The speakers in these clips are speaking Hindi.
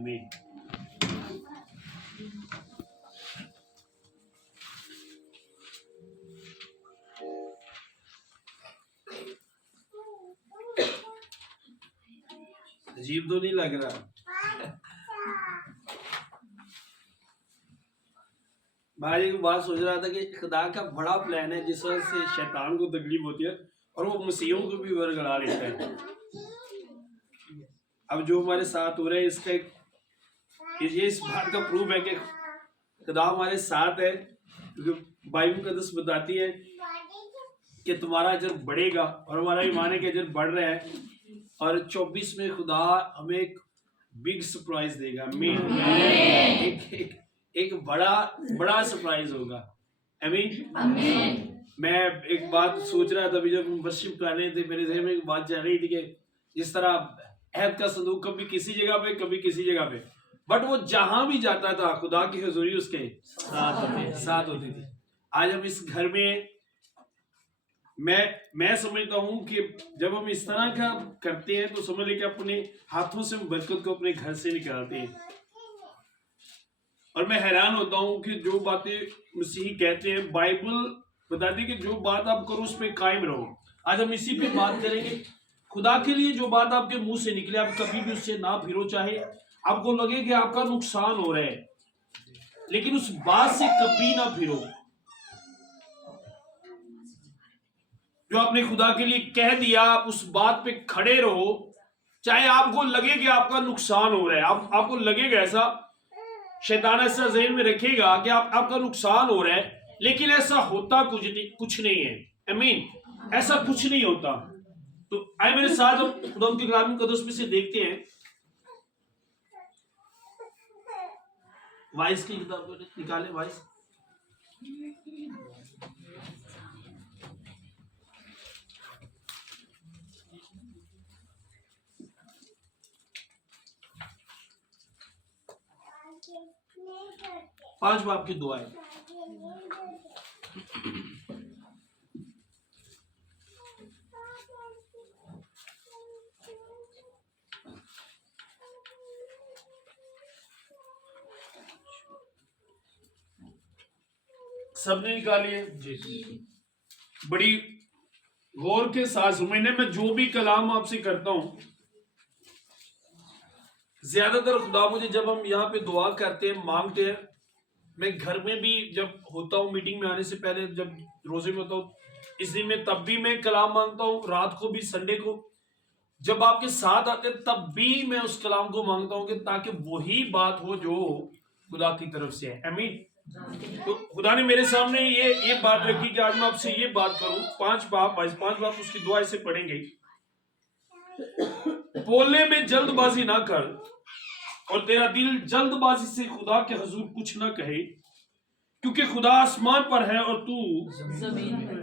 आमीन। अजीब तो नहीं लग रहा? मैं एक बात सोच रहा था कि खुदा का बड़ा प्लान है जिस वजह से शैतान को तकलीफ होती है और वो मसीहों को भी बरगला लेता है। अब जो हमारे साथ हो रहा है इसका ये इस बात का प्रूफ है कि खुदा हमारे साथ है, क्योंकि बाइबल मुकद्दस बताती है कि तुम्हारा अजर बढ़ेगा और हमारा ईमान है कि अजर बढ़ रहा है। और 24 में खुदा हमें एक बिग सरप्राइज देगा। एक बड़ा सरप्राइज होगा। आमीन। मैं एक बात सोच रहा था अभी जब हम वर्शिप कर रहे थे, मेरे ज़हन में एक बात जा रही थी कि जिस तरह अहद का संदूक कभी किसी जगह पे कभी किसी जगह पे, बट वो जहां भी जाता था खुदा की हुजूरी उसके साथ होती थी। आज हम इस घर में मैं समझता हूं कि जब हम इस तरह का करते हैं तो समझ लेके अपने हाथों से बरकत को अपने घर से निकालते हैं। और मैं हैरान होता हूं कि जो बातें मसीही कहते हैं, बाइबल बताती है कि जो बात आप करो उस पर कायम रहो। आज हम इसी पे बात करेंगे। खुदा के लिए जो बात आपके मुंह से निकले आप कभी भी उससे ना फिरो। चाहे आपको लगे कि आपका नुकसान हो रहा है, लेकिन उस बात से कभी ना फिरो। जो आपने खुदा के लिए कह दिया आप उस बात पे खड़े रहो। चाहे आपको लगे कि आपका नुकसान हो रहा है, आपको लगेगा ऐसा, शैतान ऐसा ज़हन में रखेगा कि आपका नुकसान हो रहा है, लेकिन ऐसा होता कुछ नहीं है। आमीन। ऐसा कुछ नहीं होता। तो आए मेरे साथ हम खुदा के कलाम मुकद्दस में से देखते हैं। वाइस की किताब निकाले। वाइस पांच बाप की दुआएं। सबने निकालिए जी। बड़ी गौर के साथ समझने में जो भी कलाम आपसे करता हूं, ज्यादातर खुदा मुझे जब हम यहाँ पे दुआ करते हैं मांगते हैं, मैं घर में भी जब होता हूँ मीटिंग में आने से पहले जब रोजे में होता हूँ इस दिन में तब भी मैं कलाम मांगता हूँ। रात को भी संडे को जब आपके साथ आते हैं तब भी मैं उस कलाम को मांगता हूँ कि ताकि वही बात हो जो खुदा की तरफ से है। आमीन। तो खुदा ने मेरे सामने ये बात रखी कि आज मैं आपसे ये बात करूं। पांच बाप उसकी दुआ से पढ़ेंगे। बोलने में जल्दबाजी ना कर और तेरा दिल जल्दबाजी से खुदा के हुजूर कुछ ना कहे, क्योंकि खुदा आसमान पर है और तू जमीन पर।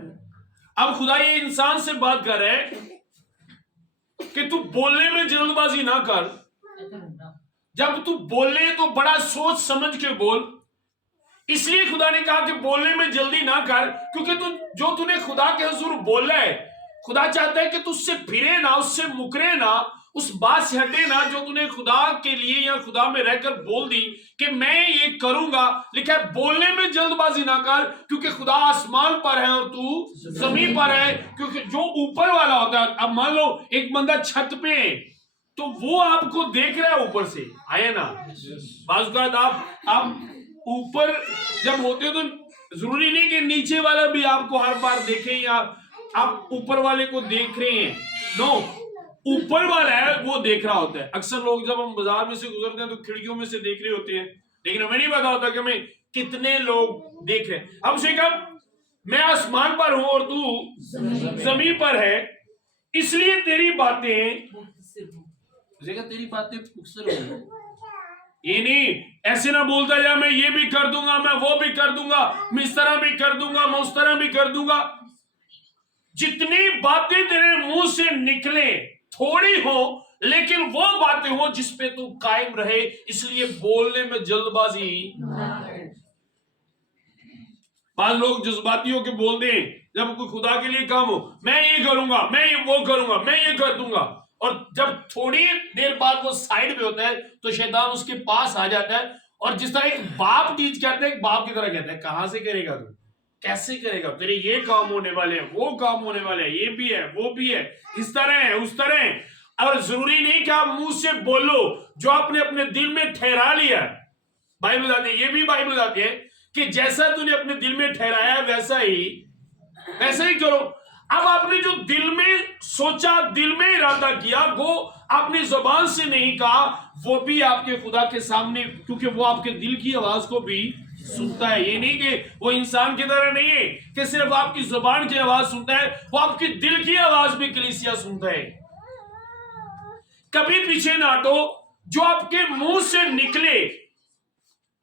अब खुदा ये इंसान से बात कर रहा है कि तू बोलने में जल्दबाजी ना कर। जब तू बोले तो बड़ा सोच समझ के बोल। इसलिए खुदा ने कहा कि बोलने में जल्दी ना कर, क्योंकि जो तूने खुदा के हुजूर बोला है, खुदा चाहता है कि तू उससे फिरे ना, उससे मुकरे ना, उस बात से हटे ना जो तूने खुदा के लिए या खुदा में रहकर बोल दी कि मैं ये करूंगा। लिखा है बोलने में जल्दबाजी ना कर, क्योंकि खुदा आसमान पर है और तू जमीन पर है। क्योंकि जो ऊपर वाला होता है, अब मान लो एक बंदा छत पे है तो वो आपको देख रहा है ऊपर से, आए ना। बात आप ऊपर जब होते तो जरूरी नहीं कि नीचे वाला भी आपको हर बार देखे या आप ऊपर वाले को देख रहे हैं। नो, ऊपर वाला है वो देख रहा होता है। अक्सर लोग जब हम बाजार में से गुजरते हैं तो खिड़कियों में से देख रहे होते हैं, लेकिन हमें नहीं पता होता कि हमें कितने लोग देख रहे हैं। अब उसे कहा मैं आसमान पर हूं और तू जमीन पर है, इसलिए तेरी बातें अक्सर हो। ये नहीं ऐसे ना बोलता जा मैं ये भी कर दूंगा, मैं वो भी कर दूंगा, मैं इस तरह भी कर दूंगा, मैं उस तरह भी कर दूंगा। जितनी बातें तेरे मुंह से निकले थोड़ी हो, लेकिन वो बातें हो जिस पे तू कायम रहे। इसलिए बोलने में जल्दबाजी बाद लोग जज्बाती होकर बोलते हैं जब कोई खुदा के लिए काम हो, मैं ये करूंगा, मैं ये वो करूंगा, मैं ये कर दूंगा, और जब थोड़ी देर बाद वो साइड पे होता है तो शैतान उसके पास आ जाता है और जिस तरह एक बाप टीच करता है, एक बाप की तरह कहता है कहां से करेगा तू, कैसे करेगा, तेरे ये काम होने वाले हैं, वो काम होने वाले हैं, ये भी है वो भी है, इस तरह है उस तरह है। और जरूरी नहीं कि आप मुंह से बोलो जो आपने अपने दिल में ठहरा लिया। बाइबल बताती है, ये भी बाइबल बताती है कि जैसा तूने अपने दिल में ठहराया है वैसा ही करो। अब आपने जो दिल में सोचा, दिल में इरादा किया, वो आपने जुबान से नहीं कहा, वो भी आपके खुदा के सामने, क्योंकि वो आपके दिल की आवाज को भी सुनता है। ये नहीं कि वो इंसान की तरह नहीं है कि सिर्फ आपकी जुबान की आवाज सुनता है, वो आपकी दिल की आवाज भी कलीसिया सुनता है। कभी पीछे ना हटो, जो आपके मुंह से निकले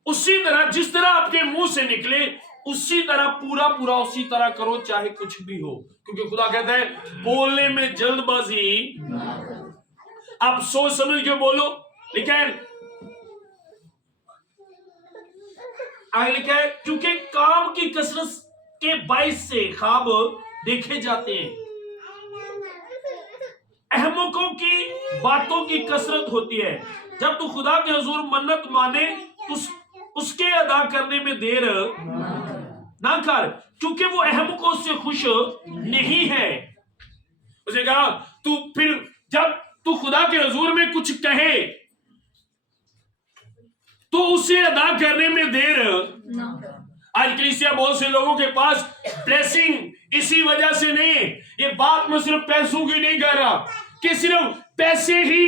उसी तरह, जिस तरह आपके मुंह से निकले उसी तरह पूरा पूरा उसी तरह करो, चाहे कुछ भी हो, क्योंकि खुदा कहता है बोलने में जल्दबाजी, आप सोच समझ के बोलो। लिखा है आगे लिखा है क्योंकि काम की कसरत के बाइस से ख्वाब देखे जाते हैं, अहमकों की बातों की कसरत होती है। जब तू खुदा के हुजूर मन्नत माने तो उसके अदा करने में देर ना कर, क्योंकि वो अहमकों से खुश नहीं है। उसे कहा तू फिर जब तू खुदा के हुजूर में कुछ कहे तो उसे अदा करने में देर। आज कलीसिया बहुत से लोगों के पास ब्लेसिंग इसी वजह से नहीं है। ये बात मैं सिर्फ पैसों की नहीं कर रहा कि सिर्फ पैसे ही,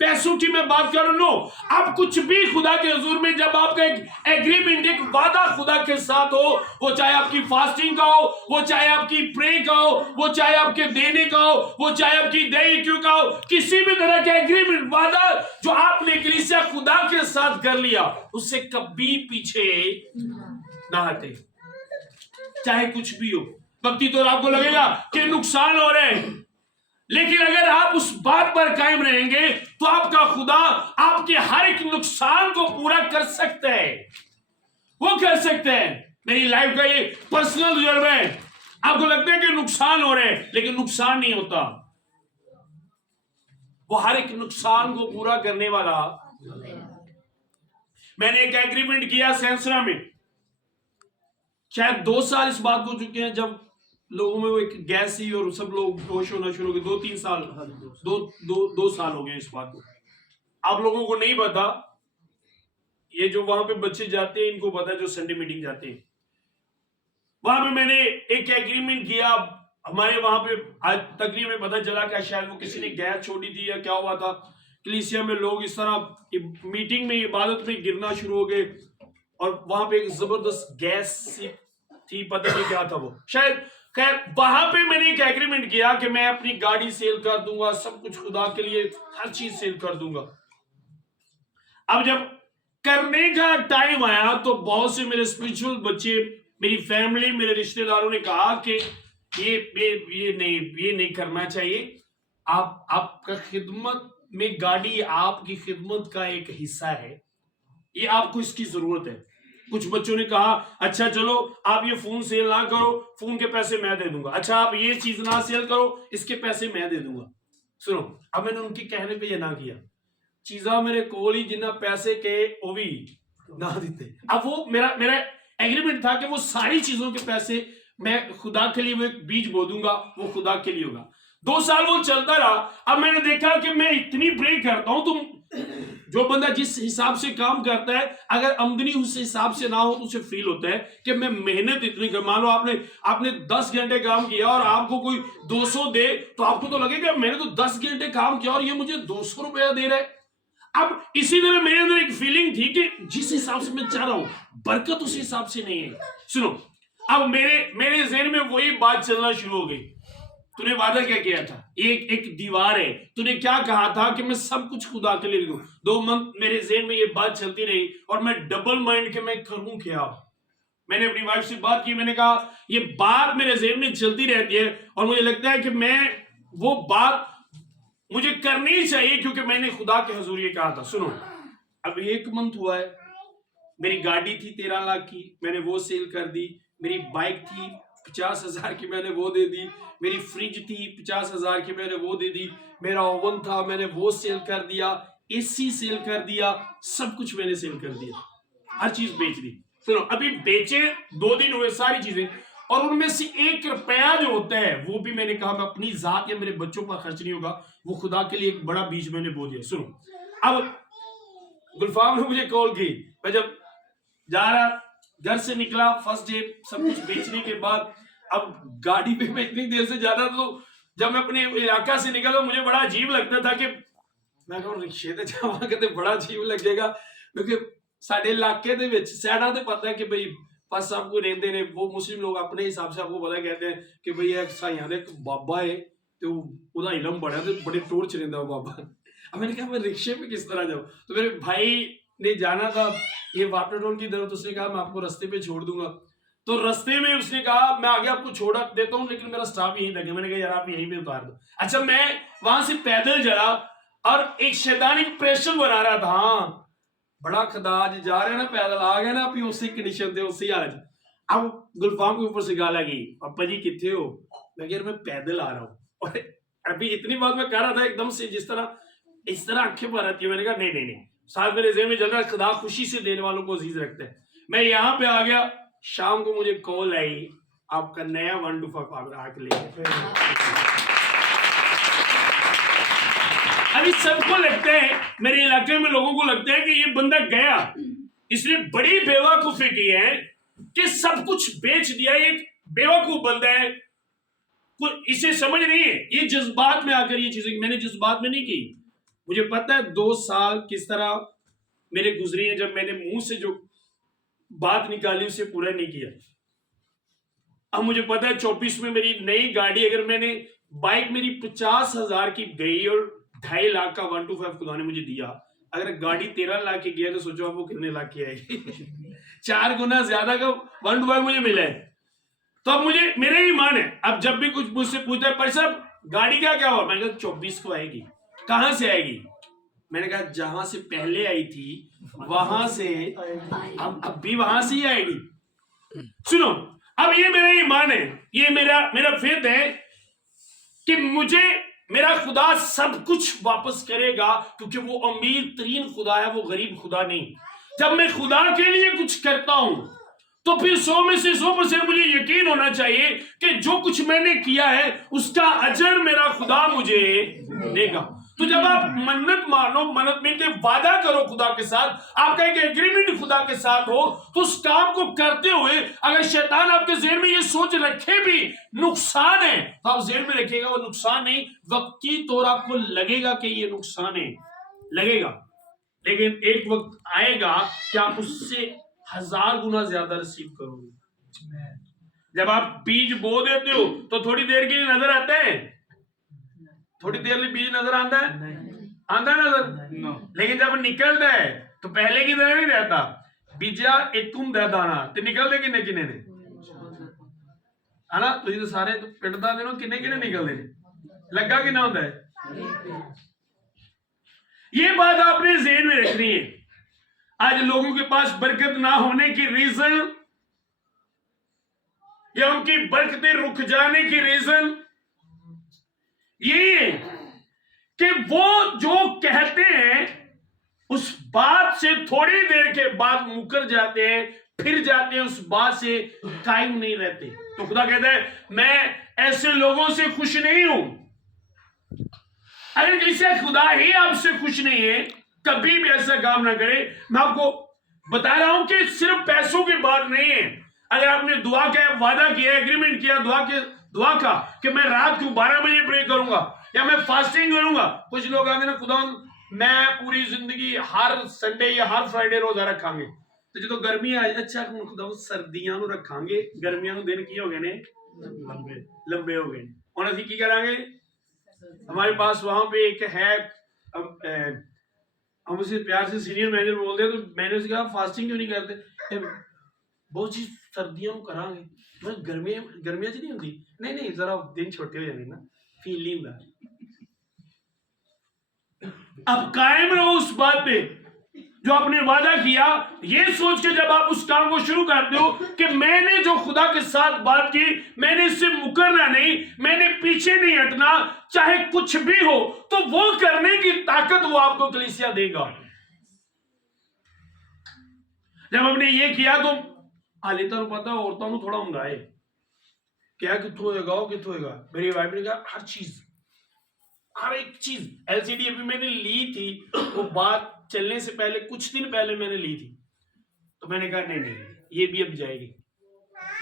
पैसों की मैं बात कर रहा हूं। आप कुछ भी खुदा के हुजूर में जब आपका एक एग्रीमेंट, एक वादा खुदा के साथ हो, वो चाहे आपकी फास्टिंग का हो, वो चाहे आपकी प्रे का हो, वो चाहे आपके देने का हो, वो चाहे आपकी दही क्यों का हो, किसी भी तरह का एग्रीमेंट, वादा जो आपने कलीसिया खुदा के साथ कर लिया, उससे कभी पीछे ना हटे, चाहे कुछ भी हो। वक्ती तो आपको लगेगा कि नुकसान हो रहे हैं, लेकिन अगर आप उस बात पर कायम रहेंगे तो आपका खुदा आपके हर एक नुकसान को पूरा कर सकते हैं, वो कर सकते हैं। मेरी लाइफ का ये पर्सनल तजुर्बा है। आपको लगता है कि नुकसान हो रहे हैं, लेकिन नुकसान नहीं होता, वो हर एक नुकसान को पूरा करने वाला। मैंने एक एग्रीमेंट किया सेंसरा में, शायद 2 साल इस बात को चुके हैं, जब लोगों में वो एक गैस ही और सब लोग होश होना शुरू हो गए। 2-3 साल, 2 साल हो गए इस बात को। आप लोगों को नहीं पता, ये जो वहां पे बच्चे जाते हैं इनको पता है, जो संडे मीटिंग जाते हैं। वहां पे मैंने एक एग्रीमेंट किया। हमारे वहां पे आज तकरीब में पता चला कि शायद वो किसी ने गैस छोड़ी थी या क्या हुआ था। कलीसिया में लोग इस तरह मीटिंग में, इबादत में गिरना शुरू हो गए, और वहां पे एक जबरदस्त गैस थी, पता नहीं क्या था वो, शायद। खैर वहां पे मैंने एक एग्रीमेंट किया कि मैं अपनी गाड़ी सेल कर दूंगा, सब कुछ खुदा के लिए, हर चीज सेल कर दूंगा। अब जब करने का टाइम आया तो बहुत से मेरे स्पिरिचुअल बच्चे, मेरी फैमिली, मेरे रिश्तेदारों ने कहा कि ये नहीं करना चाहिए। आपका खिदमत में गाड़ी आपकी खिदमत का एक हिस्सा है, ये आपको इसकी जरूरत है। कुछ बच्चों ने कहा अच्छा चलो आप ये फोन सेल ना करो, फोन के पैसे मैं दे दूंगा। अच्छा आप ये चीज ना सेल करो, इसके पैसे मैं दे दूंगा। सुनो, अब मैंने उनके कहने पे ये ना किया, चीजा मेरे कोल ही जिन्ना पैसे के वो भी ना देते। अब वो मेरा एग्रीमेंट था कि वो सारी चीजों के पैसे मैं खुदा के लिए, वो एक बीज बो दूंगा, वो खुदा के लिए होगा। 2 साल वो चलता रहा। अब मैंने देखा कि मैं इतनी प्रे करता हूं, तुम जो बंदा जिस हिसाब से काम करता है, अगर आमदनी उस हिसाब से ना हो तो उसे फील होता है कि मैं मेहनत इतनी कर, मान लो आपने 10 घंटे काम किया और आपको कोई 200 दे, तो आपको तो लगेगा मैंने तो 10 घंटे काम किया और ये मुझे 200 रुपया दे रहा है। अब इसी तरह मेरे अंदर एक फीलिंग थी कि जिस हिसाब से मैं चाह रहा हूं, बरकत उस हिसाब से नहीं है। सुनो, अब मेरे ज़हन में वही बात चलना शुरू हो गई। तूने वादा क्या किया था, एक दीवार है, तूने क्या कहा था कि मैं सब कुछ खुदा के लिए दूं। 2 मंथ मेरे ज़हन में ये बात चलती रही और मैं डबल माइंड के मैं करूं क्या। मैंने अपनी वाइफ से बात की, मैंने कहा ये बात मेरे ज़हन में चलती रहती है और मुझे लगता है कि मैं वो बात मुझे करनी चाहिए, क्योंकि मैंने खुदा के हुजूर ये कहा था। सुनो, अब 1 मंथ हुआ है, मेरी गाड़ी थी 13 लाख की, मैंने वो सेल कर दी, मेरी बाइक थी 50,000 की, मैंने वो दे दी। मेरी फ्रिज थी 50,000 की, मैंने वो दे दी। मेरा ओवन था, मैंने वो सेल कर दिया। एसी सेल कर दिया, सब कुछ मैंने सेल कर दिया, हर चीज बेच दी। सुनो, अभी बेचे 2 दिन हुए सारी चीजें, और उनमें से 1 रुपया जो होता है वो भी मैंने कहा मैं अपनी जात या मेरे बच्चों पर खर्च नहीं होगा, वो खुदा के लिए एक बड़ा बीज मैंने बो दिया। सुनो, अब गुलफाम ने मुझे कॉल की, मैं जब जा रहा घर से निकला फर्स्ट डे, सब कुछ बेचने के बाद, अब गाड़ी पे मैं इतनी देर से जाता, तो जब मैं अपने इलाका से निकला मुझे बड़ा अजीब लगता था कि मैं कहूँ रिक्शे ते जावा किते बड़ा अजीब लगेगा, क्योंकि साडे इलाके दे विच सैडां ते पता है कि भाई पास साहब को रहंदे ने, वो मुस्लिम लोग अपने हिसाब से आपको पता कहते हैं कि भाई एक साइयां दे बाबा है तो ओदा इलम बड़ा ते बड़े टोर च रहिंदा वो बाबा। अब मैंने कहा मैं रिक्शे पे किस तरह जाऊं, तो मेरे भाई ने जाना था ये वाटर टोल की तरफ, तो उसने कहा मैं आपको रास्ते पे छोड़ दूंगा। तो रास्ते में उसने कहा मैं आगे आपको छोड़ देता हूँ, लेकिन मेरा स्टॉप यहीं लगे। मैंने कहा यार आप यहीं पे उतार दो। अच्छा, मैं वहां से पैदल चला और एक शैतानिक प्रेशर बना रहा था, हाँ बड़ा खुदा आज जा रहे हैं ना पैदल, आ गए ना अभी उसी कंडीशन थे, उसी हालत। अब गुलफाम के ऊपर से गाल लगी, पापा जी कितने हो? मैं यार मैं पैदल आ रहा हूँ। और अभी इतनी बात मैं कर रहा था, एकदम से जिस तरह इस तरह आंखें भर आती है। मैंने कहा नहीं नहीं नहीं, साथ मेरे ज़हन में चल रहा है खुदा खुशी से देने वालों को अजीज रखते हैं। मैं यहाँ पे आ गया, शाम को मुझे कॉल आई आपका नया 125 आके लेके। अभी सबको लगता है, मेरे इलाके में लोगों को लगता है कि ये बंदा गया, इसने बड़ी बेवकूफी की है कि सब कुछ बेच दिया, ये बेवकूफ बंदा है, इसे समझ नहीं है। ये जज्बात में आकर ये चीजें मैंने जज्बात में नहीं की। मुझे पता है 2 साल किस तरह मेरे गुजरे हैं, जब मैंने मुंह से जो बात निकाली उसे पूरा नहीं किया। अब मुझे पता है 24 में मेरी नई गाड़ी, अगर मैंने बाइक मेरी 50,000 की गई और 2.5 लाख का 125 खुदा ने मुझे दिया, अगर गाड़ी 13 लाख की गया तो सोचो आप वो कितने लाख की आएगी। 4 गुना ज्यादा का 125 मुझे मिला है। तो अब मुझे मेरे ही मान है, अब जब भी कुछ मुझसे पूछता है पर साहब गाड़ी क्या हुआ, मैंने कहा 24 को आएगी। कहां से आएगी? मैंने कहा जहां से पहले आई थी वहां से, अब भी वहां से ही आएगी। सुनो, अब ये मेरा ईमान है, ये मेरा फेथ है कि मुझे मेरा खुदा सब कुछ वापस करेगा, क्योंकि वो अमीर तरीन खुदा है, वो गरीब खुदा नहीं। जब मैं खुदा के लिए कुछ करता हूं तो फिर 100 में से 100% मुझे यकीन होना चाहिए कि जो कुछ मैंने किया है उसका अजर मेरा खुदा मुझे देगा। तो जब आप मन्नत मानो, मन्नत में के वादा करो खुदा के साथ, आपका एक एग्रीमेंट खुदा के साथ हो, तो उस काम को करते हुए अगर शैतान आपके ज़हन में ये सोच रखे भी नुकसान है, तो आप ज़हन में रखिएगा वो नुकसान नहीं, वक्ती तौर आपको लगेगा कि ये नुकसान है, लगेगा, लेकिन एक वक्त आएगा कि आप उससे 1000 गुना ज्यादा रिसीव करोगे। जब आप बीज बो देते हो तो थोड़ी देर के लिए नजर आता है, थोड़ी देर लिए बीज नजर आता है, आंदा नजर, लेकिन जब निकलता है तो पहले की तरह नहीं रहता। बीजा एक तुम दे दाना ते निकलते किन्ने किन्ने ने, है ना? तो ये सारे तो पिंड दा देनो किन्ने किन्ने निकलते ने, लगा किन्ना होता है। ये बात आपने ज़हन में रखनी है। आज लोगों के पास बरकत ना होने की रीजन या उनकी बरकतें रुक जाने की रीजन यही है कि वो जो कहते हैं उस बात से थोड़ी देर के बाद मुकर जाते हैं, फिर जाते हैं, उस बात से कायम नहीं रहते। तो खुदा कहता है मैं ऐसे लोगों से खुश नहीं हूं। अगर जिसे खुदा ही आपसे खुश नहीं है, कभी भी ऐसा काम ना करे। मैं आपको बता रहा हूं कि सिर्फ पैसों की बात नहीं है। अगर आपने दुआ का वादा किया, एग्रीमेंट किया दुआ का कि मैं रात को 12 बजे प्रे करूंगा या मैं फास्टिंग करूंगा। कुछ लोग आते ना खुदा मैं पूरी जिंदगी हर संडे या हर फ्राइडे रोजा रखांगे, तो जो गर्मी आ अच्छा खुदा सर्दियां ਨੂੰ रखांगे, गर्मियां ਨੂੰ दिन की हो गए ने लंबे हो गए। और ਅਸੀਂ ਕੀ ਕਰਾਂਗੇ? हमारे पास वहां पे एक है, हम उसे प्यार से सीनियर मैनेजर बोलते हैं, तो मैंने उसे कहा फास्टिंग क्यों नहीं करते? बहुत चीज सर्दियों में करांगे, मैं गर्मियां च नहीं होती। नहीं जरा दिन छोटे हो जाने ना, फील नहीं होता। अब कायम रहो उस बात पे जो आपने वादा किया, ये सोच के जब आप उस काम को शुरू करते हो कि मैंने जो खुदा के साथ बात की, मैंने इससे मुकरना नहीं, मैंने पीछे नहीं हटना, चाहे कुछ भी हो, तो वो करने की ताकत वो आपको कलीसिया देगा। जब हमने ये किया तो हाले तो पता औरतों को थोड़ा मंगाए क्या कितों होगा कितों होगा। मेरी वाइफ ने कहा हर चीज, हर एक चीज। एलसीडी अभी मैंने ली थी, वो बात चलने से पहले कुछ दिन पहले मैंने ली थी, तो मैंने कहा नहीं नहीं ये भी अब जाएगी।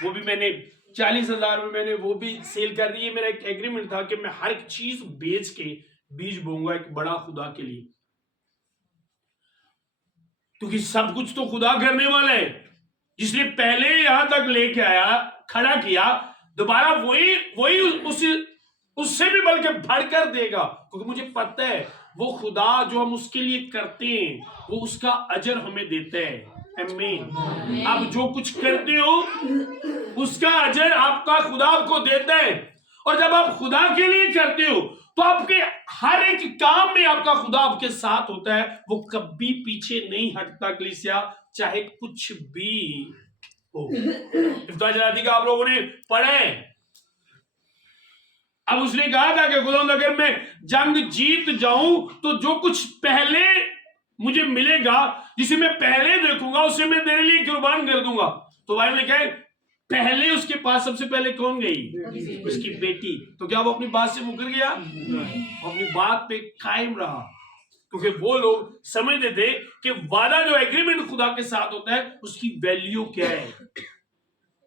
वो भी मैंने 40,000 में मैंने वो भी सेल कर दी। ये मेरा एक एग्रीमेंट था कि मैं हर एक चीज बेच के बीज बोऊंगा एक बड़ा खुदा के लिए, क्योंकि सब कुछ तो खुदा करने वाला है। जिसने पहले यहां तक लेके आया, खड़ा किया, दोबारा वही वही उससे भी बल्कि बढ़कर देगा, क्योंकि मुझे पता है वो खुदा जो हम उसके लिए करते हैं वो उसका अजर हमें देता है। आमीन। आप जो कुछ करते हो उसका अजर आपका खुदा आपको देता है। और जब आप खुदा के लिए करते हो तो आपके हर एक काम में आपका खुदा आपके साथ होता है, वो कभी पीछे नहीं हटता कलीसिया, चाहे कुछ भी हो। इफ्तार जलाती का आप लोगों ने पढ़ा है। अब उसने कहा था कि खुदा अगर मैं जंग जीत जाऊं तो जो कुछ पहले मुझे मिलेगा, जिसे मैं पहले देखूंगा, उसे मैं तेरे लिए कुर्बान कर दूंगा। तो भाई ने कहा पहले उसके पास सबसे पहले कौन गई? उसकी बेटी। तो क्या वो अपनी बात से मुकर गया? अपनी बात पे कायम रहा, क्योंकि वो लोग समझते थे कि वादा जो एग्रीमेंट खुदा के साथ होता है उसकी वैल्यू क्या है।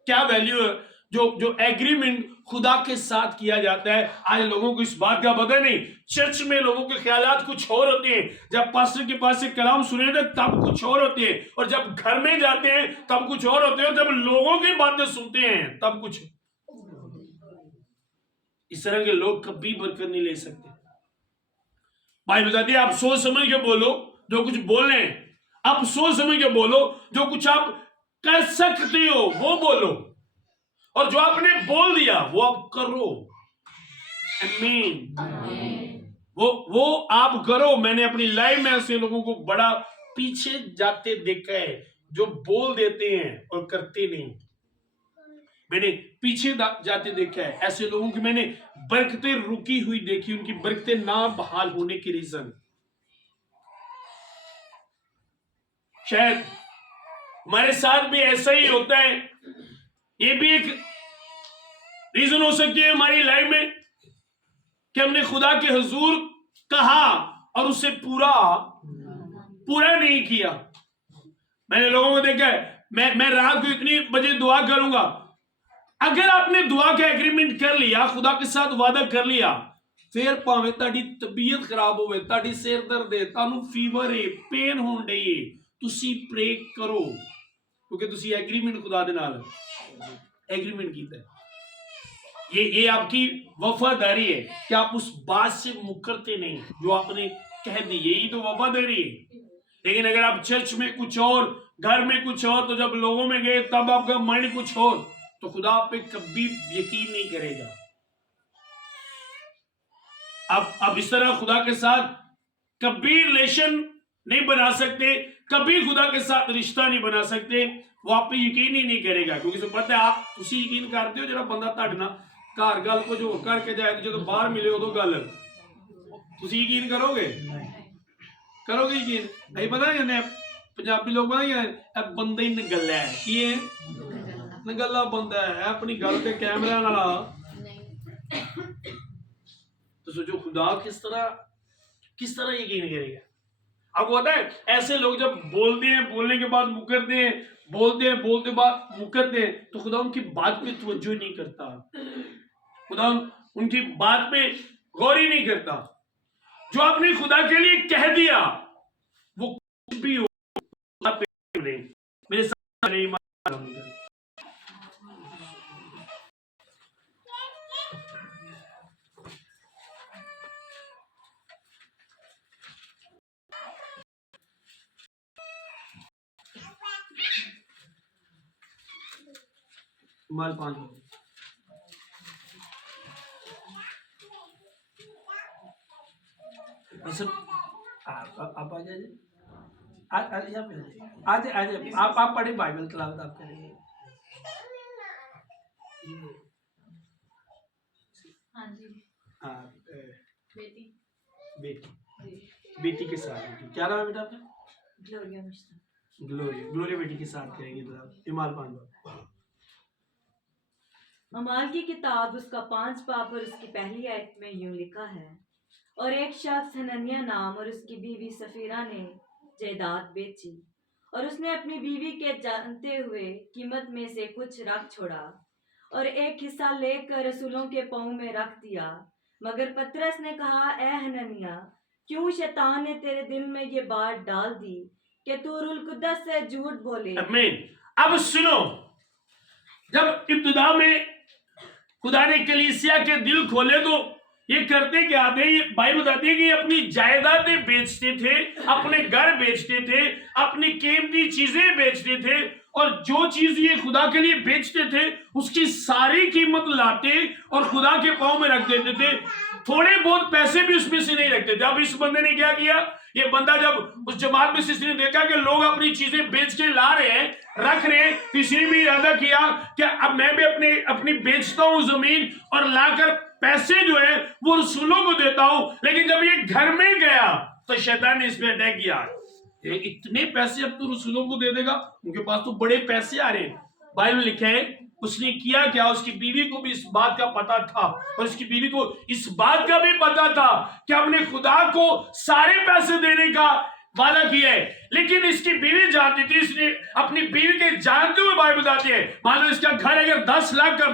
क्या वैल्यू है जो एग्रीमेंट खुदा के साथ किया जाता है। आज लोगों को इस बात का पता नहीं। चर्च में लोगों के ख्यालात कुछ और होते हैं, जब पास्टर के पास से कलाम सुने थे तब कुछ और होते हैं, और जब घर में जाते हैं तब कुछ और होते हैं, और जब लोगों की बातें सुनते हैं तब कुछ। इस तरह के लोग कभी बरकत नहीं ले सकते। भाई बताती है आप सोच समझ के बोलो, जो कुछ बोल रहे हैं आप सोच समझ के बोलो, जो कुछ आप कर सकते हो वो बोलो, और जो आपने बोल दिया वो आप करो। आमीन। वो आप करो। मैंने अपनी लाइफ में ऐसे लोगों को बड़ा पीछे जाते देखा है, जो बोल देते हैं और करते नहीं। मैंने पीछे जाते देखा है ऐसे लोगों की, मैंने बरकतें रुकी हुई देखी, उनकी बरकतें ना बहाल होने की रीजन शायद हमारे साथ भी ऐसा ही होता है। ये भी एक रीजन हो सकती है हमारी लाइफ में कि हमने खुदा के हुजूर कहा और उसे पूरा नहीं किया। मैंने लोगों को देखा है, मैं रात को इतनी बजे दुआ करूंगा। अगर आपने दुआ का एग्रीमेंट कर लिया, खुदा के साथ वादा कर लिया, फिर भावें ताड़ी तबीयत खराब होवे, ताड़ी सिर दर्द है, तानू फीवर है, पेन होण डई है, तुसी प्रे करो, क्योंकि तुसी एग्रीमेंट खुदा दे नाल एग्रीमेंट कीता है। ये आपकी वफादारी है कि आप उस बात से मुकरते नहीं जो आपने कह दी। यही तो वफादारी है। लेकिन अगर आप चर्च में कुछ और, घर में कुछ और, तो जब लोगों में गए तब आपका माइंड कुछ और, तो खुदा आप पे कभी यकीन नहीं करेगा। आप इस तरह खुदा के साथ कभी रिलेशन नहीं बना सकते, कभी खुदा के साथ रिश्ता नहीं बना सकते। वो आप पे यकीन ही नहीं करेगा, क्योंकि तो पता है आप तुसी यकीन करते हो जो बंदा ਤੁਹਾਡੇ ਨਾਲ घर गल कुछ होर करके जाए, जो बाहर मिले उदों गल तुसी यकीन करोगे? करोगे यकीन? नहीं पता कहने पंजाबी लोग पता बंदा ही नगल्ला है। की है? नगल्ला बंदा है, अपनी गल पे कैमरा ना ला। तो सोचो खुदा किस तरह यकीन करेगा। आपको पता है ऐसे लोग जब बोलते हैं, बोलने के बाद मुकरते हैं, बोलते बाद मुकरते हैं, तो खुदा उनकी बात पे तवज्जो नहीं करता, खुदा उनकी बात पे गौर ही नहीं करता। जो आपने खुदा के लिए कह दिया वो कुछ भी हो मेरे साथ नहीं माल 5 आप आ जाइए। आज आज आप पढ़े बाइबल तिलावत आप करेंगे। हाँ जी। हाँ बेटी बेटी के साथ क्या नाम है बेटा आपका? ग्लोरिया मिश्रा। ग्लोरिया बेटी के साथ करेंगे तो इमाल पांडव। अमाल की किताब उसका 5 बाब और उसकी पहली आयत में यूं लिखा है, और एक शख्स हनन्या नाम और उसकी बीवी सफीरा ने जायदाद बेची, और उसने अपनी बीवी के जानते हुए कीमत में से कुछ रख छोड़ा और एक हिस्सा लेकर रसूलों के पाँव में रख दिया। मगर पतरस ने कहा, ए हनन्या, क्यों शैतान ने तेरे दिल में ये बात डाल दी कि तू रूह कुद्दस से झूठ बोले। आमीन। अब सुनो, जब इब्तिदा में खुदा ने कलीसिया के दिल खोले तो ये करते क्या थे? ये बाइबल बताती है कि अपनी जायदादें बेचते थे, अपने घर बेचते थे, अपनी कीमती चीजें बेचते थे, और जो चीज ये खुदा के लिए बेचते थे उसकी सारी कीमत लाते और खुदा के पांव में रख देते थे। थोड़े बहुत पैसे भी उसमें से नहीं रखते थे। अब इस बंदे ने क्या किया? ये बंदा जब उस जमात में से इसने देखा कि लोग अपनी चीजें बेच के ला रहे हैं, रख रहे हैं, तो इसने भी इरादा किया कि अब मैं भी अपनी बेचता हूं जमीन और लाकर पैसे जो है वो रसूलों को देता हूं। लेकिन जब ये घर में गया तो शैतान ने इस पे अटैक किया। ये इतने पैसे अब तू रसूलों को दे देगा? उनके पास तो बड़े पैसे आ रहे हैं। बाइबल लिखे है उसने किया क्या? उसकी बीवी को भी इस बात का पता था, और उसकी बीवी को इस बात का भी पता था कि हमने खुदा को सारे पैसे देने का वादा किया है। लेकिन इसकी बीवी जानती थी, इसने अपनी बीवी के जानते हुए बाइबल बताती है, मान लो इसका घर अगर 10 लाख का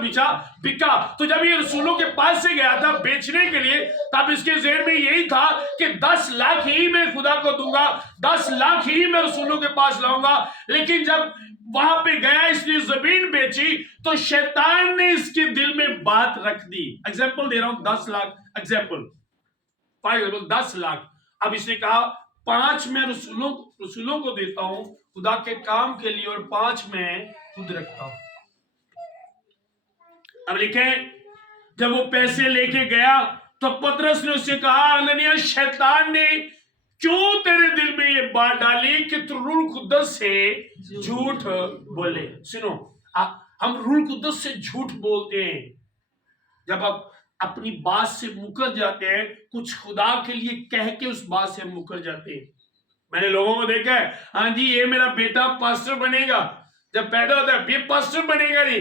बिका, तो जब ये रसूलों के पास से गया था बेचने के लिए, तब इसके ज़हन में यही था कि 10 लाख ही मैं खुदा को दूंगा, 10 लाख ही मैं रसूलों के पास लाऊंगा। लेकिन जब वहां पे गया, इसने जमीन बेची, तो शैतान ने इसके दिल में बात रख दी। एग्जाम्पल दे रहा हूं, 10 लाख एग्जाम्पल, 10 लाख। अब इसने कहा 5 मैं रसूलों को देता हूं खुदा के काम के लिए, और 5 मैं खुद रखता हूं। अब लिखे, जब वो पैसे लेके गया तो पतरस ने उससे कहा, हनन्याह, शैतान ने क्यों तेरे दिल में ये बात डाली कि तू रूह कुद्दस से झूठ बोले? सुनो, हम रूह कुद्दस से झूठ बोलते हैं जब आप अपनी बात से मुकर जाते हैं, कुछ खुदा के लिए कह के उस बात से हम मुकर जाते हैं। मैंने लोगों को देखा है, हाँ जी ये मेरा बेटा पास्टर बनेगा, जब पैदा होता है ये पास्टर बनेगा जी,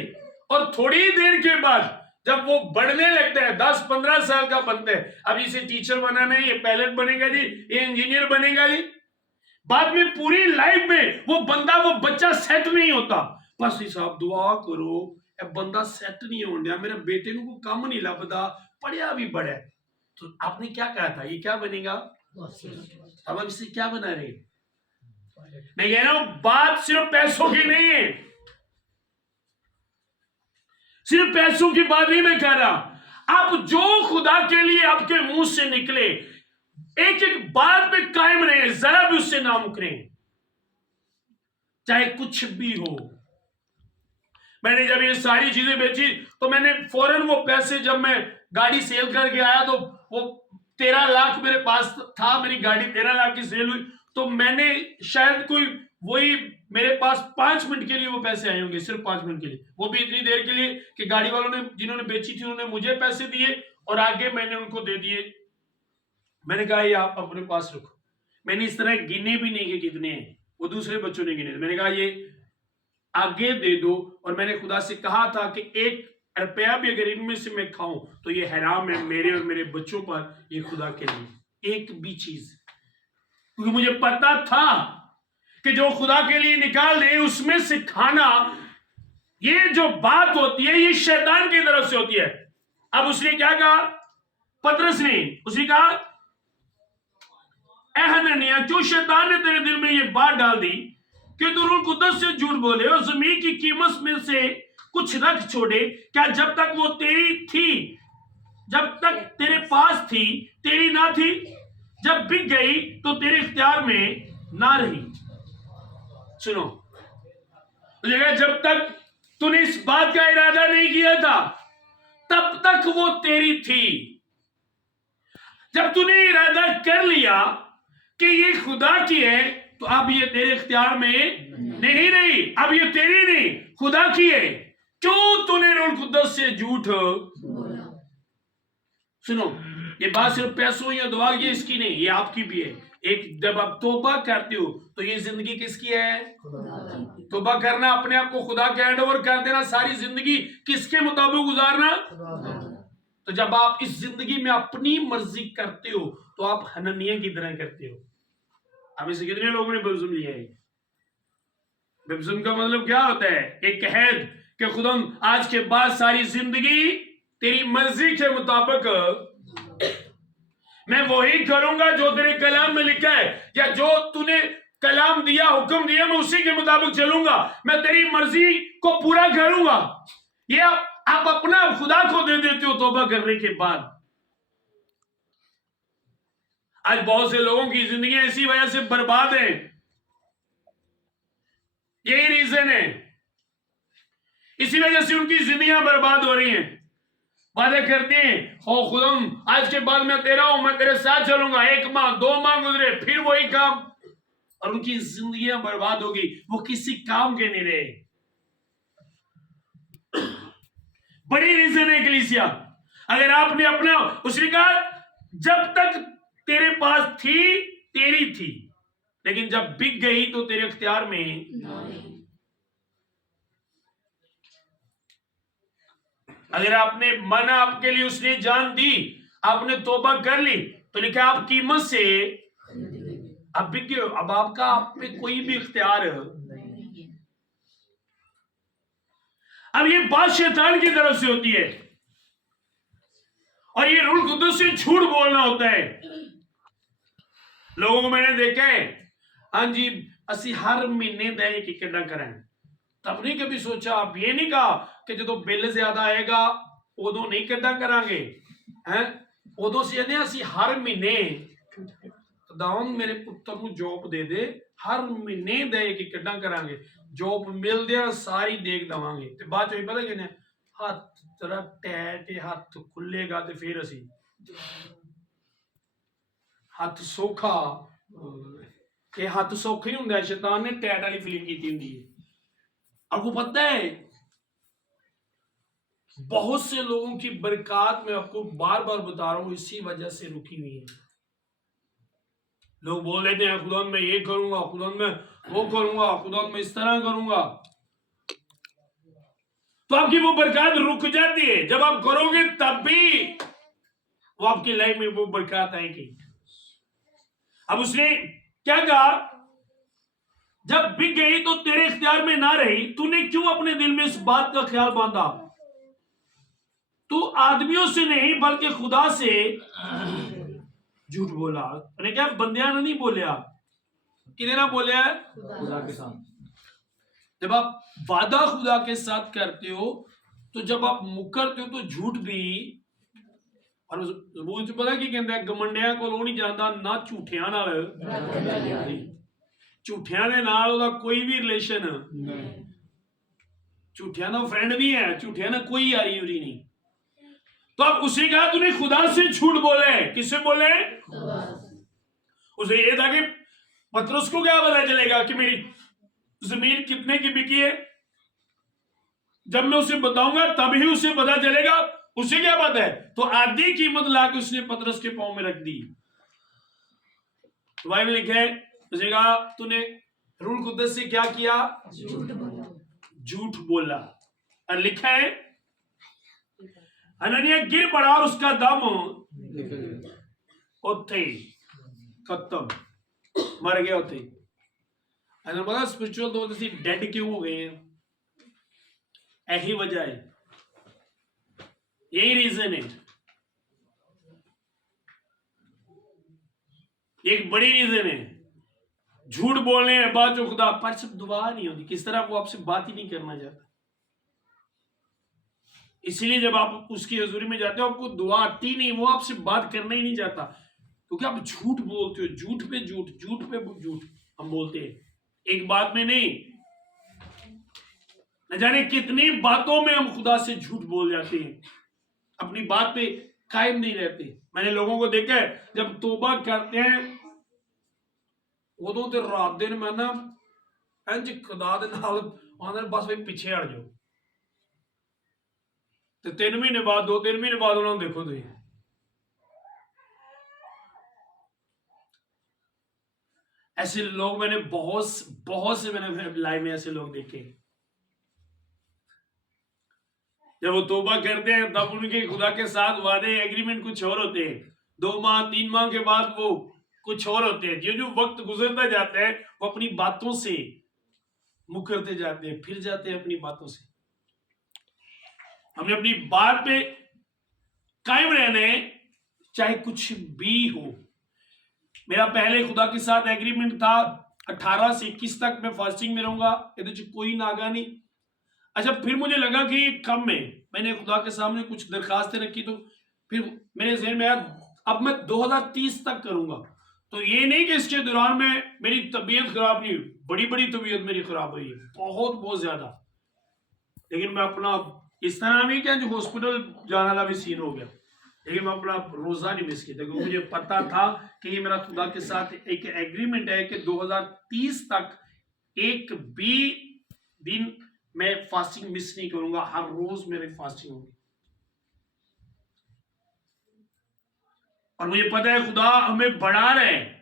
और थोड़ी देर के बाद जब वो बढ़ने लगता है, 10-15 साल का बनता है, अब इसे टीचर बनाना है, ये पायलट बनेगा जी, ये इंजीनियर बनेगा जी। बाद में पूरी लाइफ में वो बंदा, वो बच्चा सेट नहीं होता। बस साहब दुआ करो, बंदा सेट नहीं हो गया, मेरे बेटे को काम नहीं लभदा, पढ़िया भी बड़ा है। तो आपने क्या कहा था, ये क्या बनेगा? अब हम इससे क्या बना रहे? मैं कह रहा हूं बात सिर्फ पैसों की नहीं है, सिर्फ पैसों की बात नहीं मैं कह रहा। आप जो खुदा के लिए आपके मुंह से निकले, एक एक बात पे कायम रहे, जरा भी उससे ना मुकरे, चाहे कुछ भी हो। मैंने जब ये सारी चीजें बेची तो मैंने फौरन वो पैसे, जब मैं गाड़ी सेल करके आया तो वो 13 लाख मेरे पास था, मेरी गाड़ी 13 लाख की सेल हुई, तो मैंने शायद कोई वही मेरे पास 5 मिनट के लिए वो पैसे आए होंगे, सिर्फ 5 मिनट के लिए, वो भी इतनी देर के लिए कि गाड़ी वालों ने, जिन्होंने बेची थी, उन्होंने मुझे पैसे दिए और आगे मैंने उनको दे दिए। मैंने कहा ये आप अपने पास रखो। मैंने इस तरह गिने भी नहीं कि कितने हैं, वो दूसरे बच्चों ने गिने। मैंने कहा ये आगे दे दो, और मैंने खुदा से कहा था कि 1 रुपया भी अगर इनमें से मैं खाऊं तो ये हराम है मेरे और मेरे बच्चों पर, ये खुदा के लिए एक भी चीज, क्योंकि मुझे पता था कि जो खुदा के लिए निकाल दे उसमें से खाना, ये जो बात होती है ये शैतान की तरफ से होती है। अब उसने क्या कहा, पतरस ने, उसने कहा, ए हनन्याह, क्यों शैतान ने तेरे दिल में ये बात डाल दी कि तू रूह कुद्दस से झूठ बोले और जमीन की कीमत में से कुछ रख छोड़े? क्या जब तक वो तेरी थी, जब तक तेरे पास थी, तेरी ना थी, जब बिक गई तो तेरे इख्तियार में ना रही? सुनो, जब तक तूने इस बात का इरादा नहीं किया था तब तक वो तेरी थी। जब तूने इरादा कर लिया कि ये खुदा की है, तो अब ये तेरे इख्तियार में नहीं रही, अब ये तेरी नहीं खुदा की है। क्यों तूने रूह कुद्दस से झूठ सुनो, ये बात सिर्फ पैसों या दुआ की इसकी नहीं, ये आपकी भी है। एक जब आप तौबा करते हो तो ये जिंदगी किसकी है? तौबा करना, अपने आप को खुदा के हैंड ओवर कर देना, सारी जिंदगी किसके मुताबिक गुजारना। तो जब आप इस जिंदगी में अपनी मर्जी करते हो तो आप हननिया की तरह करते हो। अब इसे कितने लोगों ने बपतिस्मा लिया है? बपतिस्मा का मतलब क्या होता है? एक कहद कि खुदा आज के बाद सारी जिंदगी तेरी मर्जी के मुताबिक मैं वही करूंगा जो तेरे कलाम में लिखा है, या जो तूने कलाम दिया, हुक्म दिया, मैं उसी के मुताबिक चलूंगा, मैं तेरी मर्जी को पूरा करूंगा। ये आप अपना खुदा को दे देते हो तौबा करने के बाद। आज बहुत से लोगों की जिंदगी इसी वजह से बर्बाद है, यही रीजन है, इसी वजह से उनकी जिंदगियां बर्बाद हो रही हैं। वादे करते हैं, हो खुदम आज के बाद मैं तेरा हूं, मैं तेरे साथ चलूंगा। 1 माह 2 माह गुजरे, फिर वही काम, और उनकी जिंदगियां बर्बाद होगी, वो किसी काम के नहीं रहे। बड़ी रीजन है कलीसिया। अगर आपने अपना, उसने कहा जब तक तेरे पास थी तेरी थी, लेकिन जब बिक गई तो तेरे इख्तियार में। अगर आपने मन आपके लिए उसने जान दी, आपने तौबा कर ली, तो लिखा आप कीमत से अब बिक गए। अब आपका आप पे कोई भी इख्तियार है। अब ये बात शैतान की तरफ से होती है, और ये रूह कुद्दुस से झूठ बोलना होता है। लोगों को मैंने देखा है, हाँ जी असी हर महीने दे की कितना करें, तब नहीं कभी सोचा, आप ये नहीं कहा कि जो बिल ज्यादा आएगा उदो नहीं कितना करांगे, हैं उदो से असी हर महीने दाऊन मेरे पुत्र को जॉब दे दे, हर महीने दे कि कितना करांगे, जॉब मिल दिया सारी देख दवांगे। ते बाद चो पता कि हाथ तेरा टैट हाथ खुलेगा तो फिर असी हाथ सौखा, ये हाथ सौखा ही होंगे। शैतान ने टैट वाली फीलिंग की होंगी है। आपको पता है बहुत से लोगों की बरकत, मैं आपको बार बार बता रहा हूं, इसी वजह से रुकी हुई है। लोग बोल लेते हैं खुदा मैं ये करूंगा, खुदा मैं वो करूंगा, खुदा मैं इस तरह करूंगा, तो आपकी वो बरकत रुक जाती है। जब आप करोगे तब भी वो आपकी लाइफ में वो बरकत आएगी। अब उसने क्या कहा, जब बिक गई तो तेरे इख्तियार में ना रही, तूने क्यों अपने दिल में इस बात का ख्याल बांधा? तू आदमियों से नहीं बल्कि खुदा से झूठ बोला। मैंने क्या बंदिया ने नहीं बोलिया, किने ना बोलिया है? खुदा के साथ। जब आप वादा खुदा के साथ करते हो, तो जब आप मुकरते हो तो झूठ भी, और वो पता की कहते हैं गमंडिया को नहीं जाता ना झूठिया नाल, झूठिया दे नाल ओदा कोई भी रिलेशन, झूठिया ना फ्रेंड भी है, झूठिया ना कोई यारी उरी नहीं। तो अब उसे कहा तूने खुदा से झूठ बोले, किससे बोले? उसे ये था कि पतरस को क्या पता चलेगा कि मेरी जमीन कितने की बिकी है? जब मैं उसे बताऊंगा तभी उसे पता चलेगा, उसे क्या पता है? तो आधी कीमत लाके उसने पतरस के पांव में रख दी। तो बाइबल लिखे है, उसे कहा तूने रूह कुद्दस से क्या किया? झूठ बोला। और लिखा है हननिया गिर पड़ा और उसका दम उत्थे खत्म, मर गया उत्थे। पता स्पिरिचुअल तौर से डेड क्यों हो गए हैं? यही वजह है, यही रीजन है। एक बड़ी रीजन है, झूठ बोलने के बाद जो खुदा पर सिर्फ दुआ नहीं होती, किस तरह वो आपसे बात ही नहीं करना चाहता। इसलिए जब आप उसकी हजूरी में जाते हो आपको दुआ आती नहीं, वो आपसे बात करना ही नहीं चाहता, क्योंकि आप झूठ बोलते हो, झूठ पे झूठ, झूठ पे झूठ हम बोलते हैं। एक बात में नहीं, न जाने कितनी बातों में हम खुदा से झूठ बोल जाते हैं, अपनी बात पे कायम नहीं रहते। मैंने लोगों को देखा है जब तौबा करते हैं ਉਦੋਂ ਤੇ ਰਾਤ ਦਿਨ ਮੈਂ ਨਾ ਇੰਜ ਖੁਦਾ ਦੇ ਨਾਲ ਆਂਦਾ ਬਸ ਵੀ ਪਿੱਛੇ ਹਟ ਜਾਓ ਤੇ 3 ਮਹੀਨੇ ਬਾਅਦ 2-3 ਮਹੀਨੇ ਬਾਅਦ ਉਹਨਾਂ ਨੂੰ ਦੇਖੋ ਤੁਸੀਂ ऐसे लोग मैंने बहुत से मैंने लाइफ में ऐसे लोग देखे जब वो तौबा करते हैं तब उनके खुदा के साथ वादे एग्रीमेंट कुछ और होते हैं 2 माह 3 माह के बाद वो कुछ और होते हैं जो वक्त गुजरता जाता है वो अपनी बातों से मुकरते जाते हैं फिर जाते हैं अपनी बातों से हमने अपनी बात पे कायम रहना है चाहे कुछ भी हो मेरा पहले खुदा के साथ एग्रीमेंट था 18 से 21 तक मैं फास्टिंग में रहूंगा ये कोई नागा नहीं अच्छा फिर मुझे लगा कि कम में मैंने खुदा के सामने कुछ दरखास्तें रखी तो फिर मेरे जहन में आया अब मैं 2030 तक करूंगा तो ये नहीं कि इसके दौरान में मेरी तबीयत खराब नहीं हुई बड़ी बड़ी तबीयत मेरी खराब हुई है बहुत ज्यादा लेकिन मैं अपना इस तरह नहीं क्या जो हॉस्पिटल जाने वाला भी सीन हो गया लेकिन मैं अपना रोजा नहीं मिस किया क्योंकि मुझे पता था कि ये मेरा खुदा के साथ एक एग्रीमेंट है कि 2030 तक एक भी दिन मैं फास्टिंग मिस नहीं करूंगा हर रोज मेरी फास्टिंग होगी और मुझे पता है खुदा हमें बढ़ा रहे हैं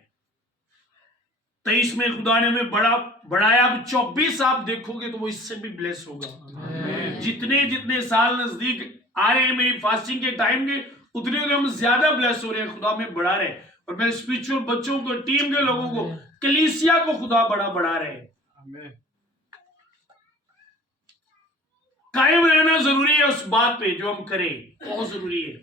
23 में खुदा ने हमें बढ़ाया अब 24 आप देखोगे तो वो इससे भी ब्लेस होगा जितने साल नजदीक आ रहे हैं मेरी फास्टिंग के टाइम के उतने हम ज्यादा ब्लेस हो रहे हैं खुदा में बढ़ा रहे हैं और मेरे स्पिरिचुअल बच्चों को टीम के लोगों को कलीसिया को खुदा बढ़ा रहे हैं कायम रहना जरूरी है उस बात पे जो हम करें बहुत जरूरी है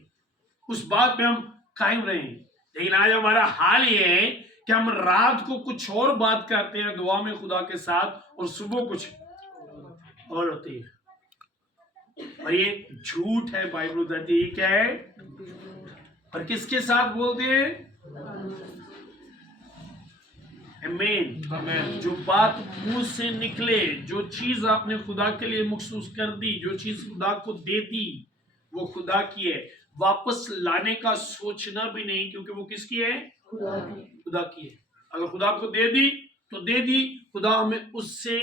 उस बात पे हम कायम रहें लेकिन आज हमारा हाल ये है कि हम रात को कुछ और बात करते हैं दुआ में खुदा के साथ और सुबह कुछ और होती है और ये झूठ है बाइबल बताती है क्या है और किसके साथ बोलते हैं आमीन जो बात मुंह से निकले जो चीज आपने खुदा के लिए मखसूस कर दी जो चीज खुदा को दे दी वो खुदा की है वापस लाने का सोचना भी नहीं क्योंकि वो किसकी है खुदा की है अगर खुदा को दे दी तो दे दी खुदा हमें उससे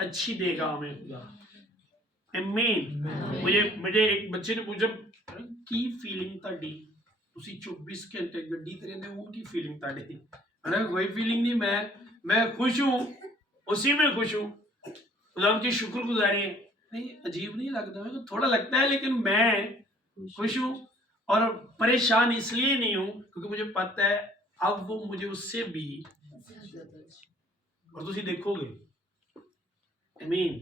अच्छी देगा हमें खुदा आमीन मुझे एक बच्चे ने पूछा की फीलिंग ताड़ी उसी 24 घंटे गड्डी तेरे ने उनकी फीलिंग ताड़ी अरे कोई फीलिंग नहीं मैं खुश हूँ उसी में खुश हूँ खुदा की शुक्रगुजारी है नहीं अजीब नहीं लगता मेरे को थोड़ा लगता है लेकिन मैं खुश हूँ और परेशान इसलिए नहीं हूँ क्योंकि मुझे पता है अब वो मुझे उससे भी और तुम देखोगे आमीन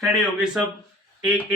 खड़े हो गए सब एक